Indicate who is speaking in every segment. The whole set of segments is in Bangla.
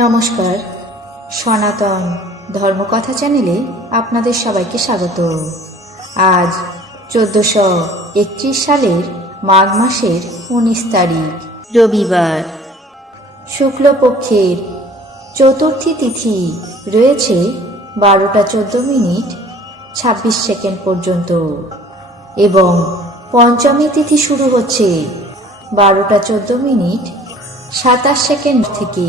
Speaker 1: নমস্কার। সনাতন ধর্মকথা চ্যানেলে আপনাদের সবাইকে স্বাগত। আজ চোদ্দোশো একত্রিশ সালের মাঘ মাসের উনিশ তারিখ, রবিবার। শুক্লপক্ষের চতুর্থী তিথি রয়েছে বারোটা চোদ্দ মিনিট ছাব্বিশ সেকেন্ড পর্যন্ত এবং পঞ্চমী তিথি শুরু হচ্ছে বারোটা চোদ্দ মিনিট সাতাশ সেকেন্ড থেকে।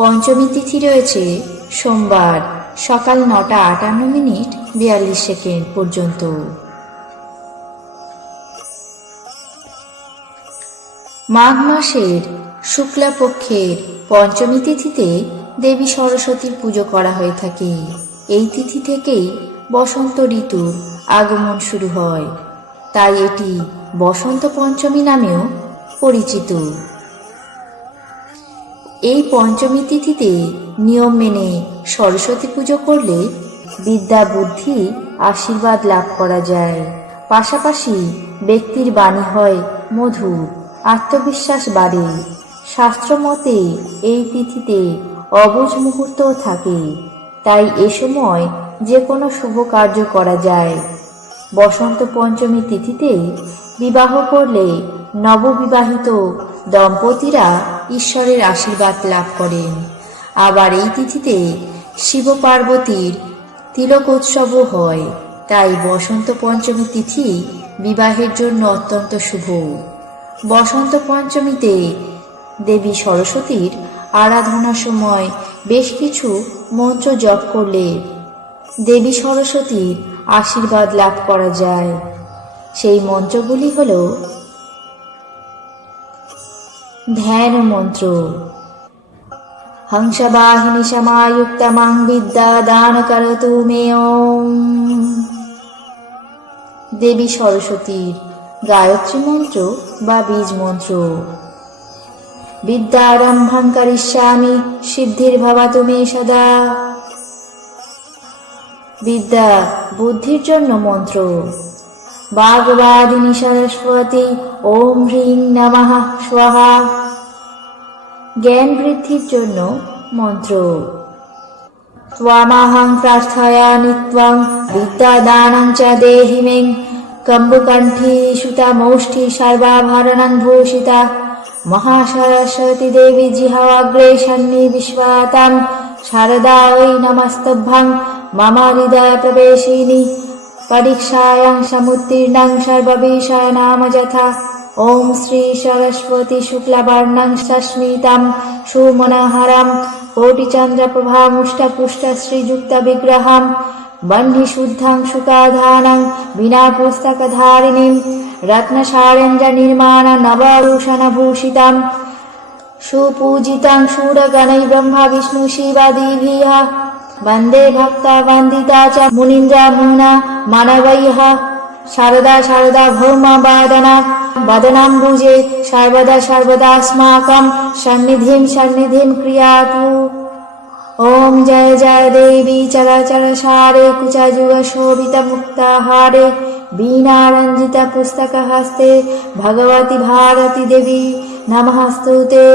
Speaker 1: পঞ্চমী তিথি রয়েছে সোমবার, সকাল নটা আটান্ন মিনিট বিয়াল্লিশ সেকেন্ড পর্যন্ত। মাঘ মাসের শুক্লা পক্ষের পঞ্চমী তিথিতে দেবী সরস্বতীর পুজো করা হয়ে থাকে। এই তিথি থেকেই বসন্ত ঋতুর আগমন শুরু হয়। তাই এটি বসন্ত পঞ্চমী নামেও পরিচিত। এই পঞ্চমী তিথিতে নিয়ম মেনে সরস্বতী পুজো করলে বিদ্যা বুদ্ধি আশীর্বাদ লাভ করা যায়। পাশাপাশি ব্যক্তির বাণী হয় মধুর, আত্মবিশ্বাস বাড়ে। শাস্ত্র মতে এই তিথিতে অবুজ মুহূর্তও থাকে, তাই এ সময় যে কোনো শুভ কার্য করা যায়। বসন্ত পঞ্চমী তিথিতে বিবাহ করলে নববিবাহিত দম্পতিরা ঈশ্বরের আশীর্বাদ লাভ করেন। আবার এই তিথিতে শিব পার্বতীর তিলক উৎসবও হয়। তাই বসন্ত পঞ্চমী তিথি বিবাহের জন্য অত্যন্ত শুভ। বসন্ত পঞ্চমীতে দেবী সরস্বতীর আরাধনার সময় বেশ কিছু মন্ত্র জপ করলে দেবী সরস্বতীর আশীর্বাদ লাভ করা যায়। সেই মন্ত্রগুলি হল ধ্যান মন্ত্র হংসবাহিনী সমায়ুক্তমাং বিদ্যা দান করতু মে দেবী সরস্বতীর গায়ত্রী মন্ত্র বা বীজ মন্ত্র। বিদ্যারম্ভং করিষ্যামি, সিদ্ধির ভবাতু তুমি সদা। বিদ্যা বুদ্ধির জন্য মন্ত্র। বাগবাদিনী সরস্বতী, ওম হ্রিং নমঃ স্বাহা। জ্ঞান বৃদ্ধির জন্য মন্ত্র। বিদ্যাদানং চ দেহি মে কম্বুকণ্ঠী সুতামৌষ্ঠী সর্বাভরণং ভূষিতা মহাসরস্বতী দেবী জিহাগ্রে সন্নি বিশ্বাতাম শারদা ওই নমস্তভ্যং মম হৃদয় প্রবেশিনী পরীক্ষায়াং সমুত্তীর্ণং সর্ববিষয় নাম যথা ॐ श्री सरस्वती शुक्लवर्णं सस्मितं सुमनोहरं कोटिचन्द्रप्रभामुष्टपुष्टश्रीयुक्तविग्रहं बह्निशुद्धं सुखाधानं विना पुस्तकधारिणीं रत्नसारेन्द्रनिर्माणनवभूषणभूषितं सुपूजितं शूरगणै ब्रह्मा विष्णुशिवादिभिः वन्दे भक्ता वन्दिता च मुनीन्द्रमुना मानवैः সারদা সারদা ভৌমা বাদনা বাদনাম্বুজে সর্বদা সর্বদা সর্বদাস্মাকম সান্নিধিম সান্নিধিম ক্রিয়াতু। ওম জয় জয় দেবী চলা চল সারে কুচা যুগ শোভিত মুক্তাহারে বীণারঞ্জিত পুস্তক হস্তে, ভগবতী ভারতী দেবী নমস্তুতে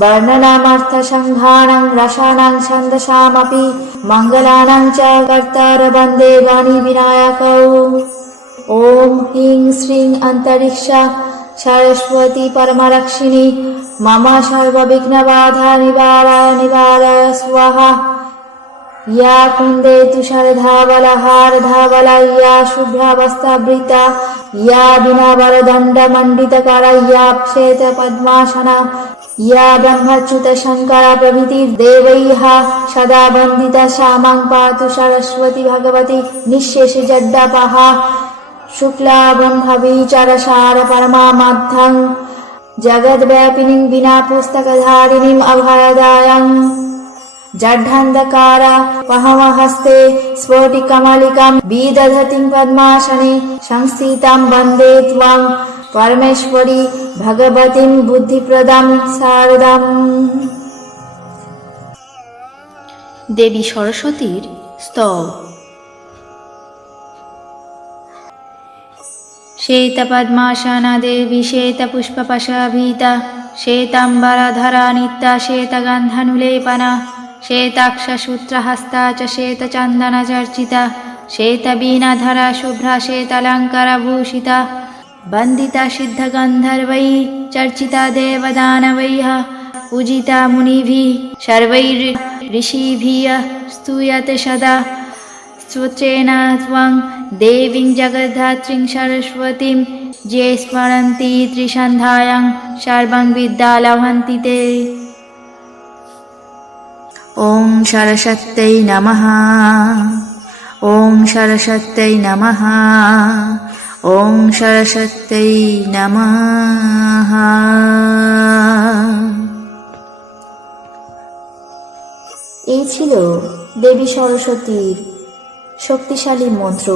Speaker 1: वर्णनामर्थसङ्घानां रसानां छन्दसामपि मङ्गलानां च कर्तार वन्दे वाणि विनायकौ ॐ ह्रीं श्रीं अन्तरिक्ष सरस्वती परमरक्षिणी मम सर्वविघ्नबाधा निवाराय निवाराय स्वाहा या कुन्दे तुषारधावलहारधावला या शुभ्रावस्तावृता या विनावरदण्डमण्डितकरा या श्वेतपद्मासना या ब्रह्मच्युतशङ्करा प्रभृतिर्देवैः सदा वन्दिता श्यामां पातु सरस्वती भगवती निःशेषजड्डपः शुक्ला ब्रह्मविचारसार परमामद्धं जगद्व्यापिनीं विना पुस्तकधारिणीम् अभयदायम् जड्ढन्धकार पहमहस्ते स्फोटिकमलिकां विदधतीं पद्मासने संस्थितां वन्दे त्वां परमेश्वरी भगवतीं बुद्धिप्रदां शारदाम् দেবী সরস্বতীর স্তব श्वेतपद्मासना देवी श्वेतपुष्पपशाभीता
Speaker 2: श्वेताम्बरधरा नित्या श्वेतगन्धनुलेपना श्वेताक्षसूत्रहस्ता च श्वेतचन्दनचर्चिता श्वेतवीणाधरा शुभ्रा श्वेतलङ्कारभूषिता वन्दिता सिद्धगन्धर्वैः चर्चिता देवदानवैः पूजिता मुनिभिः सर्वैर्ऋषिभिः स्तूयते सदा स्वचेन त्वं देवीं जगद्धात्रीं सरस्वतीं ये स्मरन्ति त्रिसन्ध्यायां सर्वं विद्या लभन्ति ते
Speaker 1: ॐ सरस्वत्यै नमः ॐ सरस्वत्यै नमः ॐ सरस्वत्यै नमः এই ছিল দেবী সরস্বতীর শক্তিশালী মন্ত্র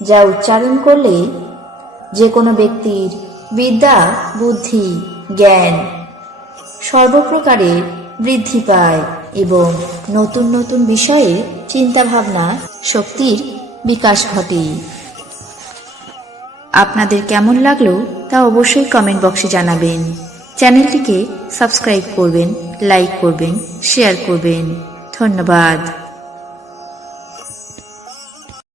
Speaker 1: যা উচ্চারণ করলে যে কোনো ব্যক্তির বিদ্যা বুদ্ধি জ্ঞান সর্বপ্রকারের বৃদ্ধি পায় এবং নতুন নতুন বিষয়ে চিন্তাভাবনা, শক্তির বিকাশ ঘটে আপনাদের কেমন লাগল তা অবশ্যই কমেন্ট বক্সে জানাবেন। চ্যানেলটিকে সাবস্ক্রাইব করবেন লাইক করবেন শেয়ার করবেন। ধন্যবাদ।